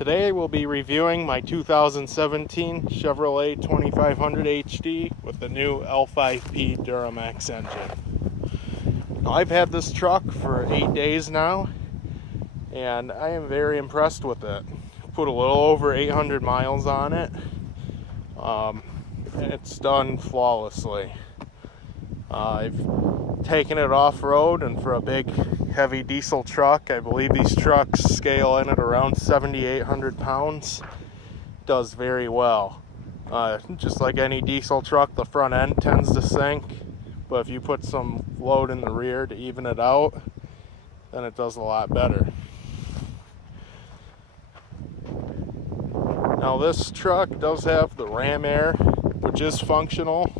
Today we'll be reviewing my 2017 Chevrolet 2500 HD with the new L5P Duramax engine. Now, I've had this truck for 8 days now, and I am very impressed with it. Put a little over 800 miles on it, and it's done flawlessly. I've taken it off-road, and for a big heavy diesel truck, I believe these trucks scale in at around 7,800 pounds. Does very well. Just like any diesel truck, the front end tends to sink, but if you put some load in the rear to even it out, then it does a lot better. Now, this truck does have the ram air, which is functional.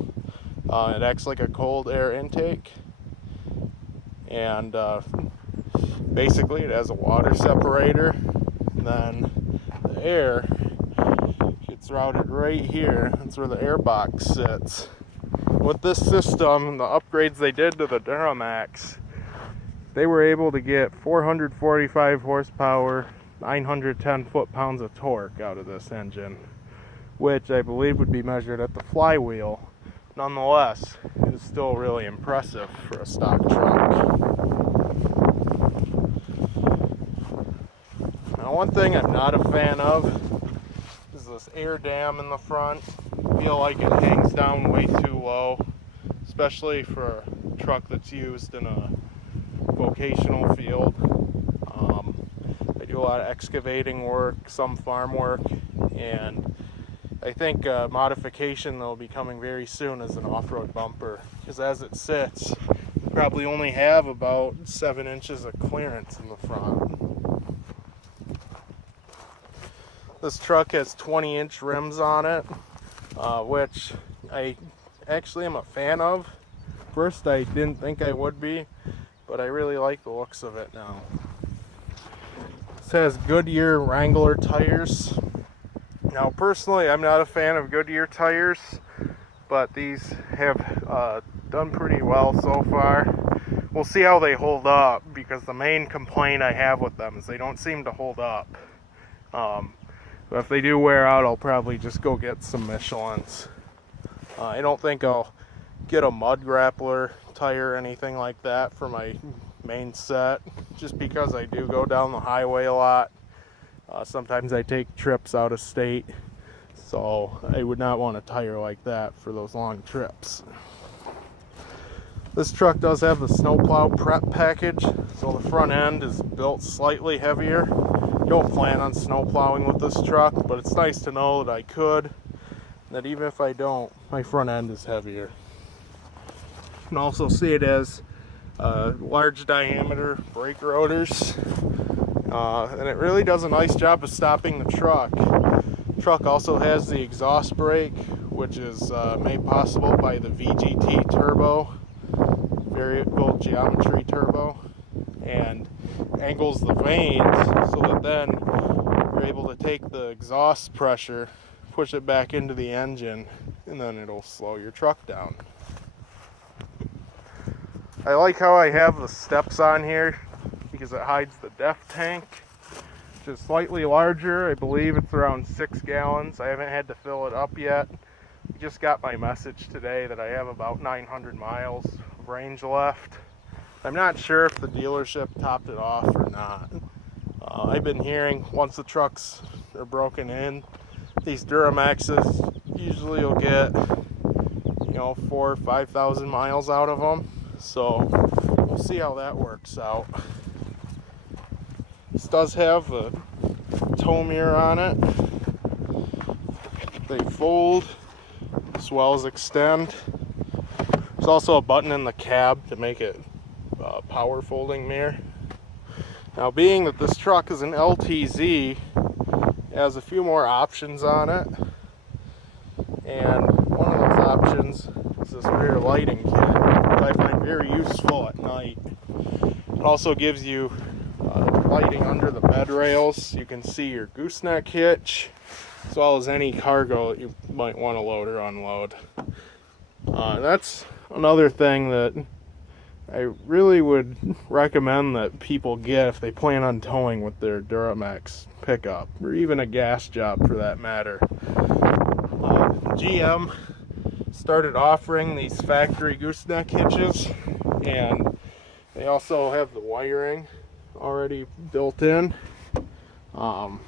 It acts like a cold air intake, and basically it has a water separator, and then the air gets routed right here. That's where the air box sits. With this system and the upgrades they did to the Duramax, they were able to get 445 horsepower, 910 foot-pounds of torque out of this engine, which I believe would be measured at the flywheel. Nonetheless, it is still really impressive for a stock truck. Now, one thing I'm not a fan of is this air dam in the front. I feel like it hangs down way too low, especially for a truck that's used in a vocational field. I do a lot of excavating work, some farm work, and I think modification will be coming very soon as an off-road bumper, because as it sits, you probably only have about 7 inches of clearance in the front. This truck has 20-inch rims on it, which I actually am a fan of. First, I didn't think I would be, but I really like the looks of it now. This has Goodyear Wrangler tires. Now, personally, I'm not a fan of Goodyear tires, but these have done pretty well so far. We'll see how they hold up, because the main complaint I have with them is they don't seem to hold up. But if they do wear out, I'll probably just go get some Michelins. I don't think I'll get a mud grappler tire or anything like that for my main set, just because I do go down the highway a lot. Sometimes I take trips out of state, so I would not want a tire like that for those long trips. This truck does have the snowplow prep package, so the front end is built slightly heavier. I don't plan on snowplowing with this truck, but it's nice to know that I could, that even if I don't, my front end is heavier. You can also see it has large diameter brake rotors. And it really does a nice job of stopping the truck. The truck also has the exhaust brake, which is made possible by the VGT turbo, variable geometry turbo, and angles the vanes so that then you're able to take the exhaust pressure, push it back into the engine, and then it'll slow your truck down. I like how I have the steps on here, because it hides the def tank, which is slightly larger. I believe it's around 6 gallons. I haven't had to fill it up yet. I just got my message today that I have about 900 miles of range left. I'm not sure if the dealership topped it off or not. I've been hearing once the trucks are broken in, these Duramaxes usually will get 4,000 or 5,000 miles out of them. So we'll see how that works out. This does have a tow mirror on it. They fold as well as extend. There's also a button in the cab to make it a power folding mirror. Now, being that this truck is an LTZ, it has a few more options on it. And one of those options is this rear lighting kit, that I find very useful at night. It also gives you lighting under the bed rails. You can see your gooseneck hitch, as well as any cargo that you might want to load or unload. That's another thing that I really would recommend that people get if they plan on towing with their Duramax pickup, or even a gas job for that matter. GM started offering these factory gooseneck hitches, and they also have the wiring already built in. You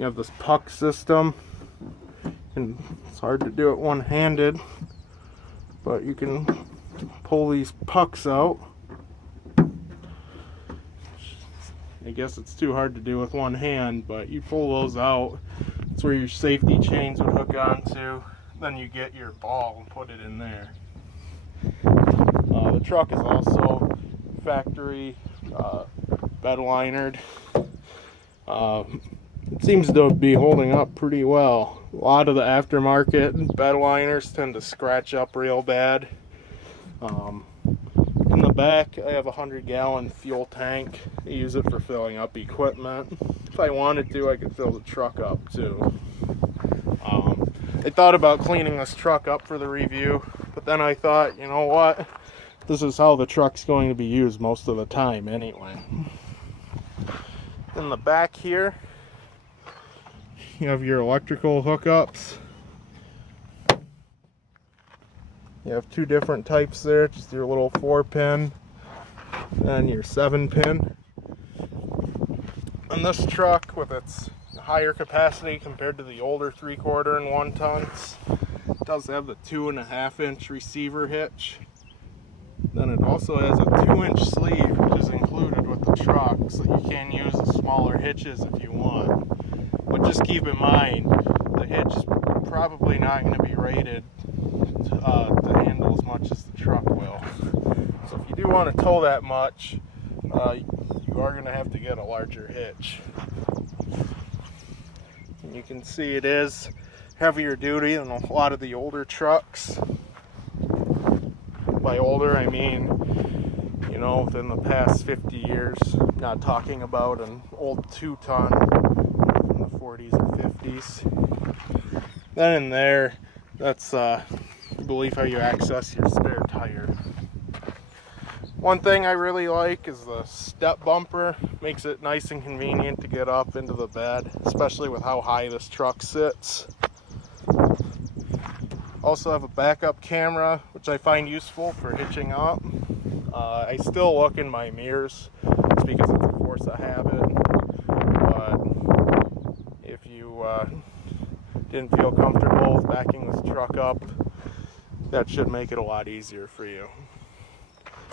have this puck system, and it's hard to do it one-handed, but you can pull these pucks out. I guess it's too hard to do with one hand, but you pull those out. That's where your safety chains would hook onto. Then you get your ball and put it in there. The truck is also factory bed linered. It seems to be holding up pretty well. A lot of the aftermarket bed liners tend to scratch up real bad. In the back, I have a 100-gallon fuel tank. I use it for filling up equipment. If I wanted to, I could fill the truck up too. I thought about cleaning this truck up for the review, but then I thought, you know what? This is how the truck's going to be used most of the time anyway. In the back here, you have your electrical hookups. You have two different types there, just your little 4-pin and your 7-pin. And this truck, with its higher capacity compared to the older 3/4 and 1 tons, does have the 2.5-inch receiver hitch. Then it also has a 2-inch sleeve, which is included with the truck, so you can use the smaller hitches if you want. But just keep in mind, the hitch is probably not going to be rated to handle as much as the truck will. So if you do want to tow that much, you are going to have to get a larger hitch. And you can see it is heavier duty than a lot of the older trucks. By older, I mean, you know, within the past 50 years. Not talking about an old 2-ton from the 40s or 50s. Then in there, that's I believe how you access your spare tire. One thing I really like is the step bumper. Makes it nice and convenient to get up into the bed, especially with how high this truck sits. Also have a backup camera, which I find useful for hitching up. I still look in my mirrors just because it's a force of habit. But if you didn't feel comfortable with backing this truck up, that should make it a lot easier for you.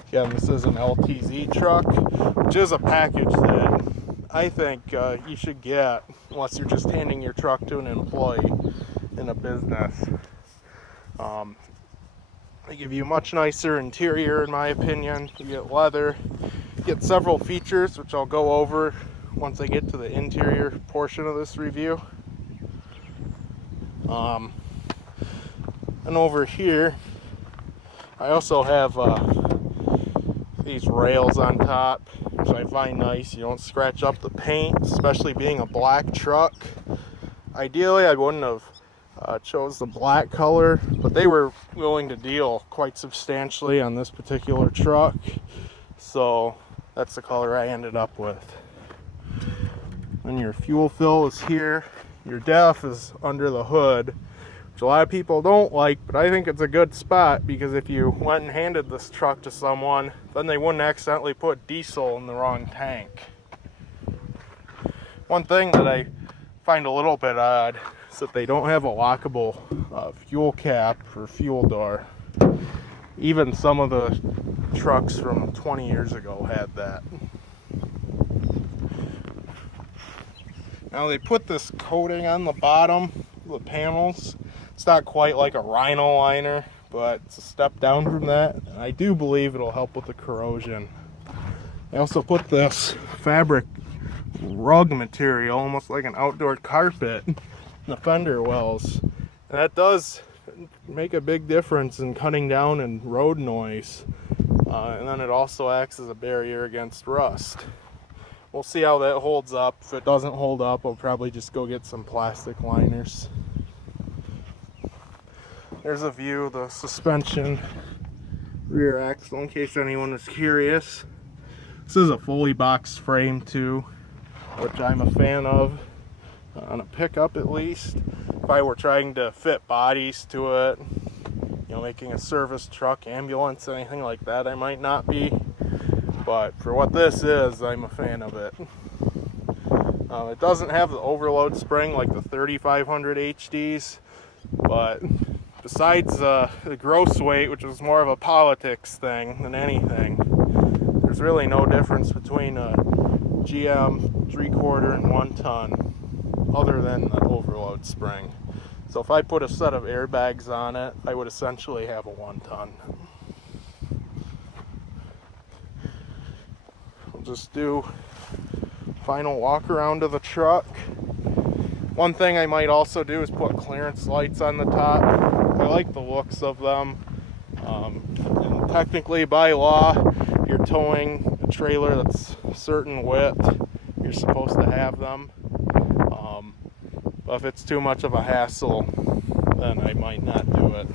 Again, this is an LTZ truck, which is a package that I think you should get unless you're just handing your truck to an employee in a business. They give you a much nicer interior, in my opinion. You get leather, you get several features, which I'll go over once I get to the interior portion of this review. And over here, I also have these rails on top, which I find nice. You don't scratch up the paint, especially being a black truck. Ideally, I wouldn't have chose the black color, but they were willing to deal quite substantially on this particular truck, so that's the color I ended up with. And your fuel fill is here. Your def is under the hood, which a lot of people don't like, but I think it's a good spot because if you went and handed this truck to someone, then they wouldn't accidentally put diesel in the wrong tank. One thing that I find a little bit odd is that they don't have a lockable fuel cap or fuel door. Even some of the trucks from 20 years ago had that. Now they put this coating on the bottom of the panels. It's not quite like a Rhino liner, but it's a step down from that. And I do believe it'll help with the corrosion. They also put this fabric rug material, almost like an outdoor carpet, in the fender wells. And that does make a big difference in cutting down in road noise. And then it also acts as a barrier against rust. We'll see how that holds up. If it doesn't hold up, I'll probably just go get some plastic liners. There's a view of the suspension rear axle, in case anyone is curious. This is a fully boxed frame too, which I'm a fan of, on a pickup at least. If I were trying to fit bodies to it, you know, making a service truck, ambulance, anything like that, I might not be. But for what this is, I'm a fan of it. It doesn't have the overload spring like the 3500 HDs, but besides the gross weight, which is more of a politics thing than anything, there's really no difference between a GM 3/4 and 1 ton other than the overload spring. So if I put a set of airbags on it, I would essentially have a 1 ton. We'll just do final walk around of the truck. One thing I might also do is put clearance lights on the top. I like the looks of them. And technically by law, if you're towing a trailer that's a certain width, you're supposed to have them. But if it's too much of a hassle, then I might not do it.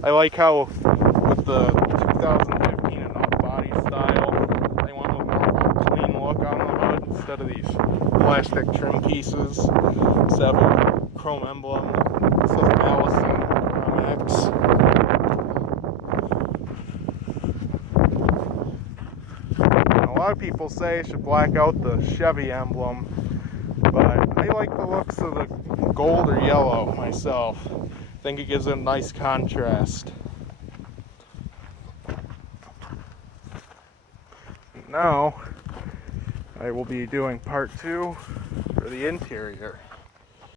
I like how with the 2015 and up body style, they went with more of a clean look on the hood instead of these plastic trim pieces. It's have a chrome emblem that says Allison Duramax. A lot of people say I should black out the Chevy emblem, but I like the looks of the gold or yellow myself. I think it gives it a nice contrast. Now I will be doing part 2 for the interior.